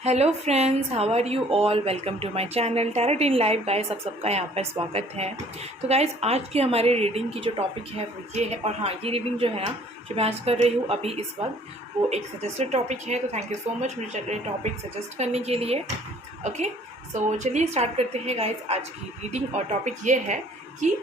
Hello friends, how are you all. Welcome to my channel tarot in life. Guys, आप सबका यहाँ पर स्वागत है। तो गाइस, आज की हमारी रीडिंग की जो टॉपिक है वो ये है। और हाँ, ये रीडिंग जो है ना, जो मैं आज कर रही हूँ अभी इस वक्त, वो एक सजेस्टेड टॉपिक है। तो थैंक यू सो मच मुझे टॉपिक सजेस्ट करने के लिए। ओके, सो चलिए स्टार्ट करते हैं गाइस आज की रीडिंग। और टॉपिक ये है कि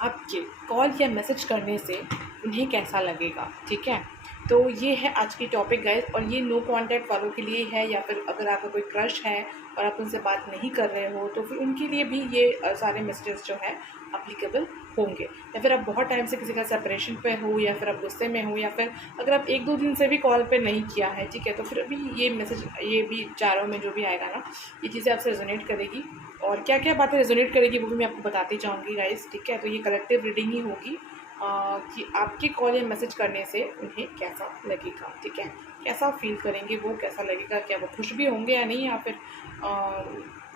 आपके कॉल या मैसेज करने से उन्हें कैसा लगेगा। ठीक है, तो ये है आज की टॉपिक गाइस। और ये नो कांटेक्ट वालों के लिए है, या फिर अगर आपका कोई क्रश है और आप उनसे बात नहीं कर रहे हो तो फिर उनके लिए भी ये सारे मैसेजेस जो है अप्लीकेबल होंगे। या फिर आप बहुत टाइम से किसी का सेपरेशन पे हो, या फिर आप गुस्से में हो, या फिर अगर आप एक दो दिन से भी कॉल पे नहीं किया है, ठीक है, तो फिर अभी ये मैसेज, ये भी चारों में जो भी आएगा ना, ये चीज़ें आपसे रेजोनेट करेगी। और क्या क्या बातें रेजोनेट करेगी वो भी मैं आपको बताती जाऊँगी गाइस। ठीक है, तो ये कलेक्टिव रीडिंग ही होगी कि आपके कॉल या मैसेज करने से उन्हें कैसा लगेगा। ठीक है, कैसा फील करेंगे, वो कैसा लगेगा, क्या वो खुश भी होंगे या नहीं, या फिर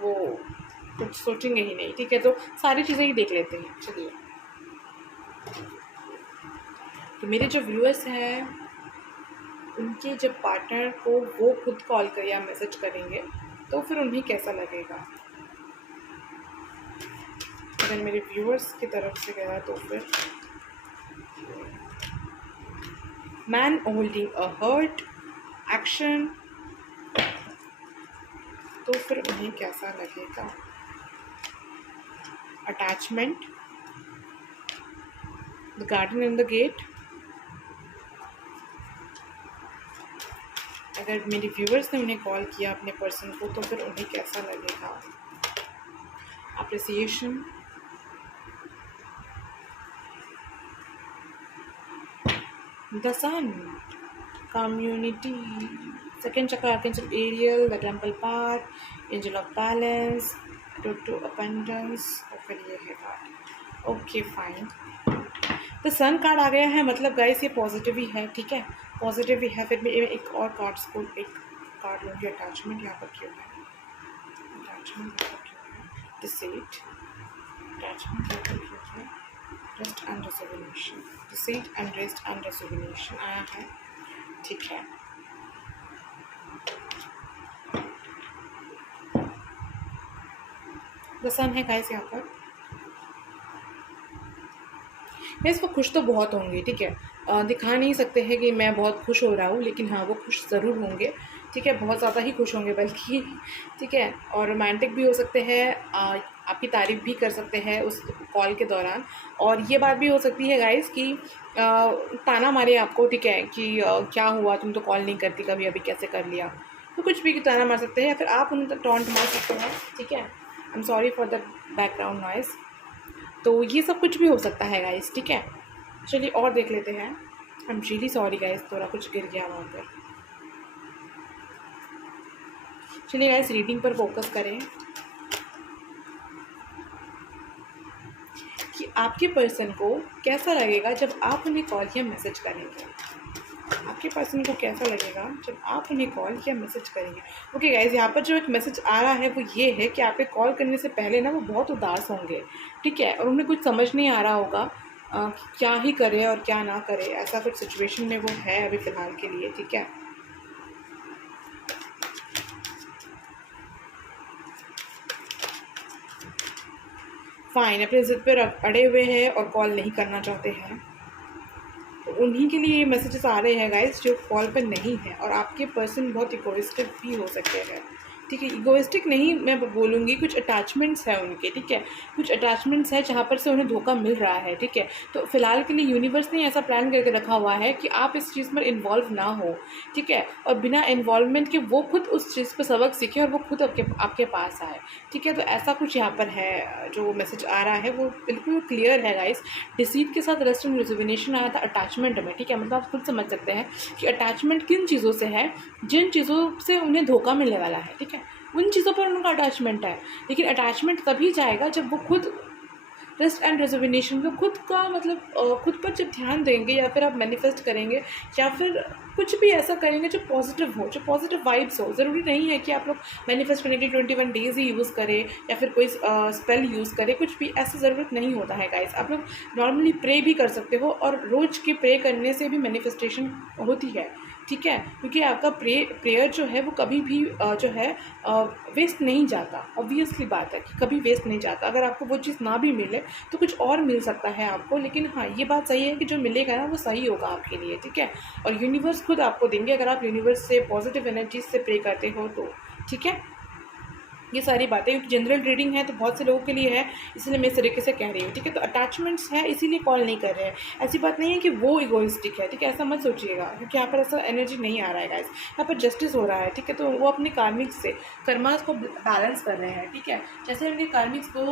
वो कुछ सोचेंगे ही नहीं। ठीक है, तो सारी चीज़ें ही देख लेते हैं। चलिए, तो मेरे जो व्यूअर्स हैं उनके जब पार्टनर को वो खुद कॉल कर या मैसेज करेंगे तो फिर उन्हें कैसा लगेगा। अगर मेरे व्यूअर्स की तरफ से गया तो फिर man holding a heart action, तो फिर उन्हें कैसा लगेगा। Attachment, the garden and the gate. अगर मेरे व्यूअर्स ने उन्हें कॉल किया अपने पर्सन को तो फिर उन्हें कैसा लगेगा। Appreciation, the sun, community, second chakra archangel Ariel, the temple path, angel of balance, to abundance, और फिर ये है कार्ड। ओके फाइन, तो सन कार्ड आ गया है, मतलब गाइस ये पॉजिटिव ही है। ठीक है, पॉजिटिव ही है। फिर मैं एक और कार्ड्स को एक कार्ड लूँगी। अटैचमेंट यहाँ पर क्यों है, अटैचमेंट यहाँ पर क्यों है, डिसीट, अटैचमेंट यहाँ पर क्यों है, rest and resignation, deceit and rest and resignation आया है। ठीक है, द सन है गाइस यहाँ पर। गाइस वो खुश तो बहुत होंगे। ठीक है, दिखा नहीं सकते हैं कि मैं बहुत खुश हो रहा हूँ, लेकिन हाँ वो खुश ज़रूर होंगे। ठीक है, बहुत ज़्यादा ही खुश होंगे बल्कि। ठीक है, और रोमांटिक भी हो सकते हैं, आपकी तारीफ़ भी कर सकते हैं उस कॉल के दौरान। और ये बात भी हो सकती है गाइस कि ताना मारे आपको। ठीक है, कि क्या हुआ, तुम तो कॉल नहीं करती कभी, अभी कैसे कर लिया, तो कुछ भी ताना मार सकते हैं, या फिर आप उन्हें टॉन्ट मार सकते हैं। ठीक है, I am sorry for the background noise. तो ये सब कुछ भी हो सकता है गाइस। ठीक है, चलिए और देख लेते हैं। I am really sorry guys, थोड़ा कुछ गिर गया वहाँ पर। चलिए गाइस, रीडिंग पर फोकस करें कि आपके पर्सन को कैसा लगेगा जब आप उन्हें कॉल या मैसेज करेंगे। आपके पर्सन को कैसा लगेगा जब आप उन्हें कॉल या मैसेज करेंगे। ओके गाइज, यहाँ पर जो एक मैसेज आ रहा है वो ये है कि आपके कॉल करने से पहले ना वो बहुत उदास होंगे। ठीक है, और उन्हें कुछ समझ नहीं आ रहा होगा कि क्या ही करे और क्या ना करे, ऐसा कुछ सिचुएशन में वो है अभी फ़िलहाल के लिए। ठीक है, फाइन, अपने ज़िद पर अड़े हुए हैं और कॉल नहीं करना चाहते हैं। तो उन्हीं के लिए ये मैसेजेस आ रहे हैं गाइस जो कॉल पर नहीं है। और आपके पर्सन बहुत इगोइस्टिक भी हो सकते हैं। ठीक है, इगोइस्टिक नहीं मैं बोलूँगी, कुछ अटैचमेंट्स हैं उनके। ठीक है, कुछ अटैचमेंट्स हैं जहाँ पर से उन्हें धोखा मिल रहा है। ठीक है, तो फिलहाल के लिए यूनिवर्स ने ऐसा प्लान करके रखा हुआ है कि आप इस चीज़ पर इन्वॉल्व ना हो। ठीक है, और बिना इन्वॉल्वमेंट के वो खुद उस चीज़ पर सबक सीखे और वो खुद आपके पास आए। ठीक है, तो ऐसा कुछ यहाँ पर है। जो मैसेज आ रहा है वो बिल्कुल क्लियर है गाइस। डिसीट के साथ रेस्ट एंड रिजर्वेशन आया था अटैचमेंट में। ठीक है, मतलब आप खुद समझ सकते हैं कि अटैचमेंट किन चीज़ों से है, जिन चीज़ों से उन्हें धोखा मिलने वाला है। ठीक है, उन चीज़ों पर उनका अटैचमेंट है। लेकिन अटैचमेंट तभी जाएगा जब वो खुद रेस्ट एंड रिजर्वेशन में खुद का मतलब खुद पर जब ध्यान देंगे, या फिर आप मैनिफेस्ट करेंगे, या फिर कुछ भी ऐसा करेंगे जो पॉजिटिव हो, जो पॉजिटिव वाइब्स हो। ज़रूरी नहीं है कि आप लोग मैनिफेस्ट करने के लिए 21 डेज़ ही यूज़ करें, या फिर कोई स्पेल यूज़ करें, कुछ भी ऐसा ज़रूरत नहीं होता है गाइस। आप लोग नॉर्मली प्रे भी कर सकते हो, और रोज़ के प्रे करने से भी मैनिफेस्टेशन होती है। ठीक है, क्योंकि आपका प्रेयर जो है वो कभी भी जो है वेस्ट नहीं जाता। ऑब्वियसली बात है कि कभी वेस्ट नहीं जाता। अगर आपको वो चीज़ ना भी मिले तो कुछ और मिल सकता है आपको, लेकिन हाँ ये बात सही है कि जो मिलेगा ना वो सही होगा आपके लिए, ठीक है। और यूनिवर्स खुद आपको देंगे अगर आप यूनिवर्स से पॉजिटिव एनर्जी से प्रे करते हो तो, ठीक है। ये सारी बातें जनरल रीडिंग है तो बहुत से लोगों के लिए है, इसलिए मैं इस तरीके से कह रही हूँ, ठीक है। तो अटैचमेंट्स है इसीलिए कॉल नहीं कर रहे हैं। ऐसी बात नहीं है कि वो इगोइस्टिक है, ठीक है, ऐसा मत सोचिएगा, क्योंकि यहाँ पर ऐसा एनर्जी नहीं आ रहा है गाइस। यहाँ पर जस्टिस हो रहा है, ठीक है। तो वो अपने कार्मिक से कर्मास को बैलेंस कर रहे हैं, ठीक है। जैसे उनके कार्मिक्स को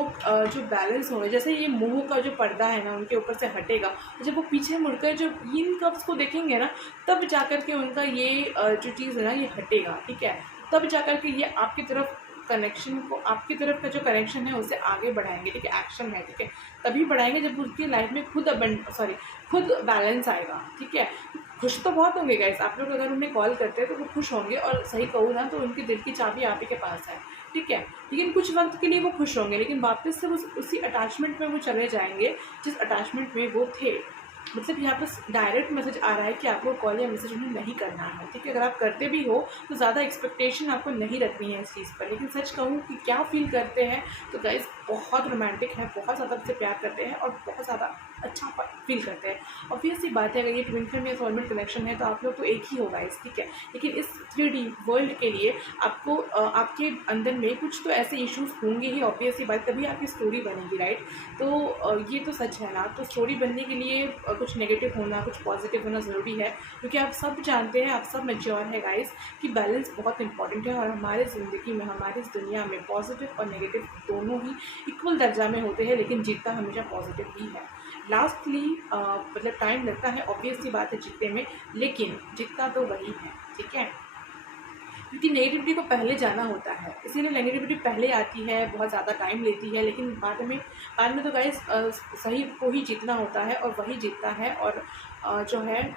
जो बैलेंस हो रहे, जैसे ये मुँह का जो पर्दा है ना उनके ऊपर से हटेगा, जब वो पीछे मुड़कर जो इन कप्स को देखेंगे ना, तब जाकर के उनका ये जो चीज़ है ना ये हटेगा, ठीक है। तब जाकर के ये आपकी तरफ कनेक्शन को, आपकी तरफ का जो कनेक्शन है उसे आगे बढ़ाएंगे, ठीक है। एक्शन है, ठीक है, तभी बढ़ाएंगे जब उसकी लाइफ में खुद बैलेंस आएगा, ठीक है। खुश तो बहुत होंगे गाइस आप लोग, अगर उन्हें कॉल करते हैं तो वो खुश होंगे, और सही कहूँ ना तो उनकी दिल की चाबी आप ही के पास है, ठीक है। लेकिन कुछ वक्त के लिए वो खुश होंगे, लेकिन वापस से उसी अटैचमेंट में वो चले जाएंगे जिस अटैचमेंट में वो थे। मतलब यहाँ पर डायरेक्ट मैसेज आ रहा है कि आपको कॉल या मैसेज उन्हें नहीं करना है, ठीक है। अगर आप करते भी हो तो ज़्यादा एक्सपेक्टेशन आपको नहीं रखनी है इस चीज़ पर। लेकिन सच कहूँ कि क्या फील करते हैं तो गाइस बहुत रोमांटिक है, बहुत ज़्यादा आपसे प्यार करते हैं और बहुत ज़्यादा अच्छा फील करते हैं। ऑब्वियसली बात है, अगर ये ट्विन फ्लेम या सोलमेट कनेक्शन है तो आप लोग तो एक ही होगा इस, ठीक है। लेकिन इस 3D वर्ल्ड के लिए आपको आपके अंदर में कुछ तो ऐसे इश्यूज होंगे ही, ऑब्वियसली बात, तभी आपकी स्टोरी बनेगी, राइट। तो ये तो सच है ना। तो स्टोरी बनने के लिए कुछ नेगेटिव होना कुछ पॉजिटिव होना ज़रूरी है, क्योंकि आप सब जानते हैं, आप सब मैच्योर है गाइस कि बैलेंस बहुत इंपॉर्टेंट है। और हमारे ज़िंदगी में, हमारी इस दुनिया में पॉजिटिव और नेगेटिव दोनों ही इक्वल दर्जा में होते हैं, लेकिन जीतता हमेशा पॉजिटिव ही है। लास्टली मतलब टाइम लगता है, ऑब्वियसली बात है जीतने में, लेकिन जीतता तो वही है, ठीक है। क्योंकि नेगेटिविटी को पहले जाना होता है, इसीलिए नेगेटिविटी पहले आती है, बहुत ज़्यादा टाइम लेती है, लेकिन बाद में तो गाइस सही को ही जीतना होता है और वही जीतता है, और जो है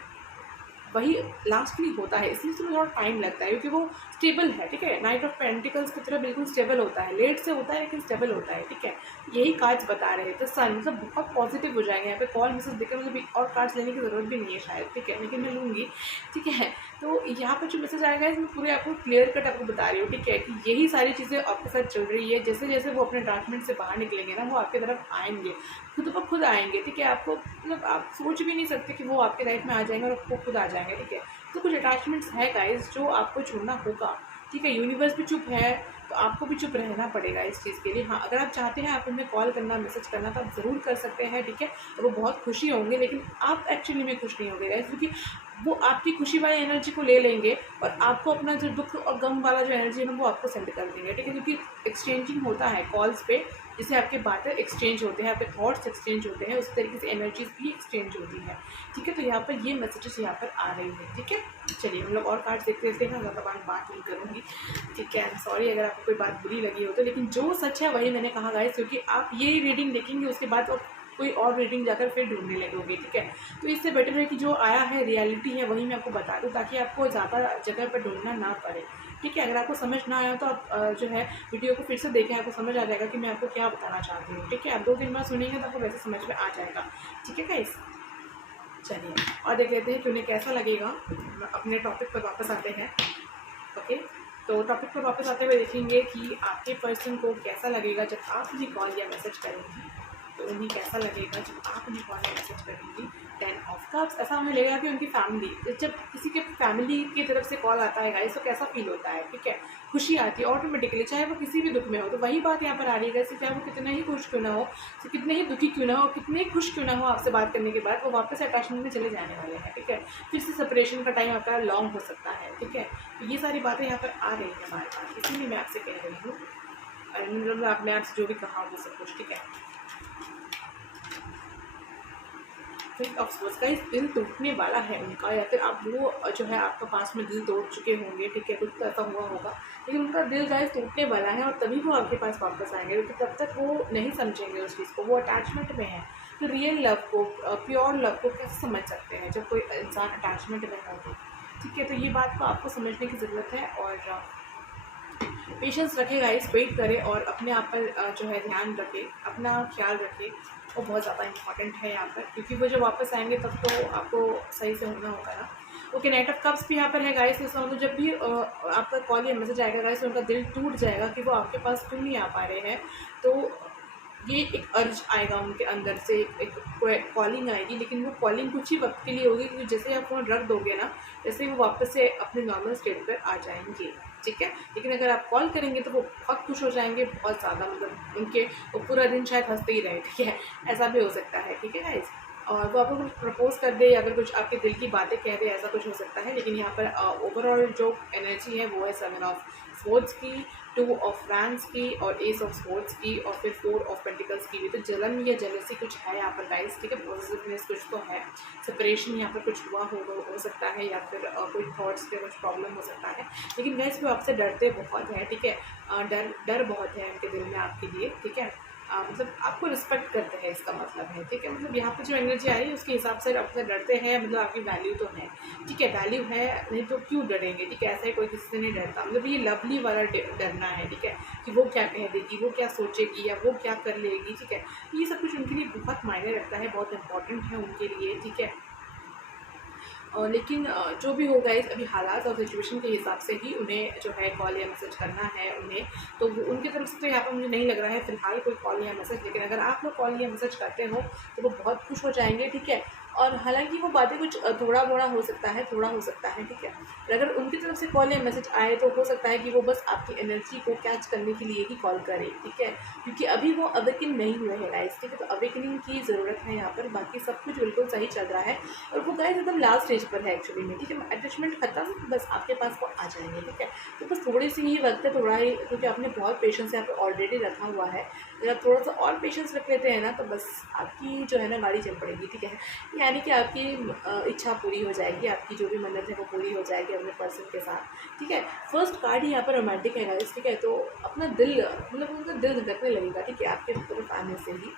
वही लास्टली होता है। इसलिए उसमें थोड़ा टाइम लगता है, क्योंकि वो स्टेबल है, ठीक है। नाइट ऑफ पेंटिकल्स की तरह बिल्कुल स्टेबल होता है, लेट से होता है लेकिन स्टेबल होता है, ठीक है। यही कार्ड्स बता रहे थे। सन मतलब बहुत पॉजिटिव हो जाएंगे यहाँ पे। कॉल मैसेज देकर मुझे और कार्ड्स लेने की ज़रूरत भी नहीं है शायद, ठीक है, लेकिन मैं लूँगी, ठीक है। तो यहाँ पर जो मैसेज आएगा इसमें पूरे आपको क्लियर कट आपको बता रही हूँ, ठीक है, कि यही सारी चीज़ें आपके साथ चल रही है। जैसे जैसे वो अपने अटैचमेंट से बाहर निकलेंगे ना, वो आपकी तरफ आएंगे, खुद ब खुद आएंगे, ठीक है। आपको मतलब आप सोच भी नहीं सकते कि वो आपके लाइफ में आ जाएंगे और आपको खुद आ जाएंगे, ठीक है। तो कुछ अटैचमेंट्स है गाइस जो आपको छोड़ना होगा, ठीक है। यूनिवर्स भी चुप है तो आपको भी चुप रहना पड़ेगा इस चीज़ के लिए। हाँ, अगर आप चाहते हैं आप उन्हें कॉल करना, मैसेज करना, तो आप ज़रूर कर सकते हैं, ठीक है। और वो बहुत खुशी होंगे, लेकिन आप एक्चुअली में खुश नहीं होंगे गाइस, क्योंकि वो आपकी खुशी वाली एनर्जी को ले लेंगे और आपको अपना जो दुख और गम वाला जो एनर्जी है ना वो आपको सेंड कर देंगे, ठीक है। क्योंकि एक्सचेंजिंग होता है कॉल्स पे, जिससे आपके बातें एक्सचेंज होते हैं, आपके थॉट्स एक्सचेंज होते हैं, उस तरीके से एनर्जीज भी एक्सचेंज होती है, ठीक है। तो यहाँ पर ये मैसेजेस यहाँ पर आ रही है, ठीक है। चलिए हम लोग और कार्ड्स देखते रहते हैं, ज़्यादा बात नहीं करूँगी, ठीक है। सॉरी अगर आपको कोई बात बुरी लगी हो तो, लेकिन जो सच है वही मैंने कहा गाइस, क्योंकि आप ये रीडिंग देखेंगे उसके बाद आप कोई और रीडिंग जाकर फिर ढूंढने लगोगे, ठीक है। तो इससे बेटर है कि जो आया है रियलिटी है वही मैं आपको बता दूँ, ताकि आपको ज़्यादा जगह पर ढूंढना ना पड़े, ठीक है। अगर आपको समझ ना आया तो आप जो है वीडियो को फिर से देखें, आपको समझ आ जाएगा कि मैं आपको क्या बताना चाहती हूँ, ठीक है। आप 2-3 बार सुनेंगे तो आपको वैसे समझ में आ जाएगा, ठीक है गाइस। चलिए और देख लेते हैं कि उन्हें कैसा लगेगा। अपने टॉपिक पर वापस आते हैं, ओके। तो टॉपिक पर वापस आते हुए देखेंगे कि आपके पर्सन को कैसा लगेगा जब आप उन्हें कॉल या मैसेज करेंगी, तो उन्हें कैसा लगेगा जब आप उन्हें कॉल या मैसेज करेंगी। 10 ऑफ कप्स, ऐसा हमें लगेगा कि उनकी फैमिली, जब किसी के फैमिली की तरफ से कॉल आता है गाइस तो कैसा फील होता है, ठीक है। खुशी आती है ऑटोमेटिकली, चाहे वो किसी भी दुख में हो। तो वही बात यहाँ पर आ रही है गाइस, चाहे वो कितना ही खुश क्यों ना हो, तो कितने ही दुखी क्यों ना हो, कितने ही खुश क्यों ना हो, आपसे बात करने के बाद वो वापस अटैचमेंट में चले जाने वाले हैं, ठीक है। फिर से सेपरेशन का टाइम आपका लॉन्ग हो सकता है, ठीक है। तो ये सारी बातें यहाँ पर आ रही हैं बार बार, इसीलिए मैं आपसे कह रही हूँ, मतलब मैं आपसे जो भी कहा वो सब कुछ, ठीक है। फिर अफसोस का इस दिल टूटने वाला है उनका, या फिर आप वो जो है आपका पास में दिल तोड़ चुके होंगे, ठीक है, कुछ तो ऐसा हुआ होगा, लेकिन उनका दिल गाइस टूटने वाला है और तभी वो आपके पास वापस आएंगे, क्योंकि तब तक वो नहीं समझेंगे उस चीज़ को, वो अटैचमेंट में है। तो रियल लव को, प्योर लव को कैसे समझ सकते हैं जब कोई इंसान अटैचमेंट में हो, तो ठीक है। तो ये बात को आपको समझने की ज़रूरत है और पेशेंस रखें गाइस, वेट करें और अपने आप पर जो है ध्यान रखें, अपना ख्याल रखें, वो बहुत ज़्यादा इंपॉर्टेंट है यहाँ पर, क्योंकि वो जब वापस आएंगे तब तो आपको सही से होना होगा ना। ओके, नाइट ऑफ कप्स भी यहाँ पर है गाइस। तो समझो जब भी आपका कॉल या मैसेज आएगा गाइस, तो उनका दिल टूट जाएगा कि वो आपके पास क्यों नहीं आ पा रहे हैं। तो ये एक अर्ज आएगा उनके अंदर से, एक कॉलिंग आएगी, लेकिन वो कॉलिंग कुछ ही वक्त के लिए होगी, क्योंकि जैसे आप फ़ोन रख दोगे ना, जैसे ही वो वापस से अपने नॉर्मल स्टेट पर आ जाएंगे, ठीक है। लेकिन अगर आप कॉल करेंगे तो वो बहुत खुश हो जाएंगे, बहुत ज़्यादा, मतलब उनके वो पूरा दिन शायद हंसते ही रहे, ठीक है। ऐसा भी हो सकता है, ठीक है गाइस। और वो आपको कुछ प्रपोज कर दे या फिर कुछ आपके दिल की बातें कह दे, ऐसा कुछ हो सकता है। लेकिन यहाँ पर ओवरऑल जो एनर्जी है वो है 7 ऑफ स्पोर्ट्स की, 2 ऑफ वैंस की और एस ऑफ स्पोर्ट्स की, और फिर 4 ऑफ पेंटिकल्स की भी। तो जलन या जेलसी कुछ है यहाँ पर गाइस, ठीक है। पॉजिटिवनेस कुछ तो है, सेपरेशन यहाँ पर कुछ हुआ हो सकता है, या फिर कोई थॉट्स पे कुछ प्रॉब्लम हो सकता है। लेकिन गाइस वो आपसे डरते बहुत हैं, ठीक है। डर बहुत है उनके दिल में आपके लिए, ठीक है। मतलब आपको रिस्पेक्ट करते हैं, इसका मतलब है, ठीक है। मतलब यहाँ पे जो एनर्जी आ रही है उसके हिसाब से आपसे डरते हैं, मतलब आपकी वैल्यू तो है, ठीक है। वैल्यू है, नहीं तो क्यों डरेंगे, ठीक है। ऐसा ही कोई किसी से नहीं डरता, मतलब ये लवली वाला डरना है, ठीक है, कि वो क्या कह देगी, वो क्या सोचेगी, या वो क्या कर लेगी, ठीक है। ये सब कुछ उनके लिए बहुत मायने रखता है, बहुत इंपॉर्टेंट है उनके लिए, ठीक है। लेकिन जो भी होगा इस अभी हालात और सिचुएशन के हिसाब से ही उन्हें जो है कॉल या मैसेज करना है उन्हें। तो उनकी तरफ से तो यहाँ पर मुझे नहीं लग रहा है फ़िलहाल कोई कॉल या मैसेज। लेकिन अगर आप लोग कॉल या मैसेज करते हो तो वो बहुत खुश हो जाएंगे, ठीक है। और हालांकि वो बातें कुछ थोड़ा मोड़ा हो सकता है, थोड़ा हो सकता है, ठीक है। और अगर उनकी तरफ से कॉल या मैसेज आए तो हो सकता है कि वो बस आपकी एनर्जी को कैच करने के लिए ही कॉल करें, ठीक है। क्योंकि अभी वो अवेकन नहीं हुए हैं गाइस, ठीक है। तो अवेकनिंग की ज़रूरत है यहाँ पर, बाकी सब कुछ बिल्कुल सही चल रहा है। और वो गाइस एकदम लास्ट स्टेज पर है एक्चुअली में, ठीक है। अटैचमेंट खत्म, बस आपके पास वो आ जाएंगे, ठीक है। तो बस थोड़ी सी ही वक्त है, थोड़ा ही, क्योंकि आपने बहुत पेशेंस यहाँ पर ऑलरेडी रखा हुआ है। अगर आप थोड़ा सा और पेशेंस रख लेते हैं ना, तो बस आपकी जो है ना गाड़ी चल पड़ेगी, ठीक है। यानी कि आपकी इच्छा पूरी हो जाएगी, आपकी जो भी मन्नत है वो पूरी हो जाएगी अपने पर्सन के साथ, ठीक है। फर्स्ट कार्ड ही यहाँ पर रोमांटिक है गाइस, ठीक है। तो अपना दिल, मतलब उनका दिल धड़कने लगेगा, ठीक है। आपके तरफ आने से ही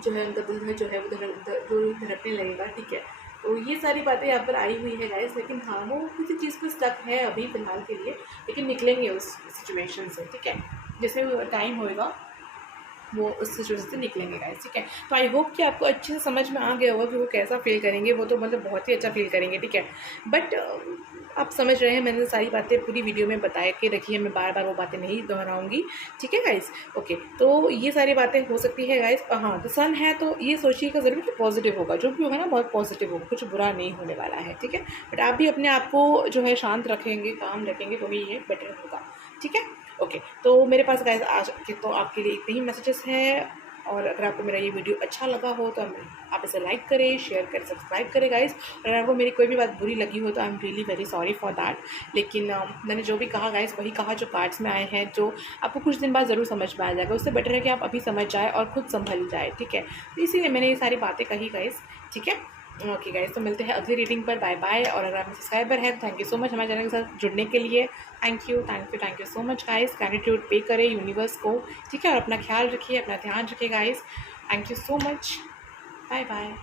जो है उनका दिल में जो है वो धड़कने लगेगा, ठीक है। तो ये सारी बातें यहाँ पर आई हुई है गाइस। लेकिन हाँ, वो किसी चीज़ पर स्टक है अभी फ़िलहाल के लिए, लेकिन निकलेंगे उस सिचुएशन से, ठीक है। जैसे टाइम होएगा वो उस सिचुएशन से निकलेंगे गाइस, ठीक है। तो आई होप कि आपको अच्छे से समझ में आ गया होगा कि वो कैसा फील करेंगे। वो तो मतलब बहुत ही अच्छा फील करेंगे, ठीक है। बट आप समझ रहे हैं, मैंने सारी बातें पूरी वीडियो में बता के रखी है, मैं बार बार वो बातें नहीं दोहराऊंगी, ठीक है गाइस। ओके, तो ये सारी बातें हो सकती है गाइस। हाँ, तो सन है तो ये सोचिएगा ज़रूर कि पॉजिटिव होगा, जो भी होगा ना बहुत पॉजिटिव होगा, कुछ बुरा नहीं होने वाला है, ठीक है। बट आप भी अपने आप को जो है शांत रखेंगे, काम रखेंगे, तो ही ये बेटर होगा, ठीक है। ओके, तो मेरे पास गाइस आज के तो आपके लिए इतने ही मैसेजेस हैं। और अगर आपको मेरा ये वीडियो अच्छा लगा हो तो आप इसे लाइक करें, शेयर करें, सब्सक्राइब करें गाइस। और अगर आपको मेरी कोई भी बात बुरी लगी हो तो I am really very sorry for that. लेकिन मैंने जो भी कहा गाइस वही कहा जो कार्ड्स में आए हैं, जो आपको कुछ दिन बाद ज़रूर समझ में आ जाएगा। उससे बेटर है कि आप अभी समझ जाए और खुद संभल जाए, ठीक है। तो इसीलिए मैंने ये सारी बातें कही गाइस, ठीक है। ओके गाइस, तो मिलते हैं अगली रीडिंग पर। Bye bye. और अगर आप सब्सक्राइबर हैं तो थैंक यू सो मच हमारे चैनल के साथ जुड़ने के लिए। Thank you so much guys. Gratitude पे करें यूनिवर्स को, ठीक है। और अपना ख्याल रखिए, अपना ध्यान रखिए guys. Thank you so much. Bye bye.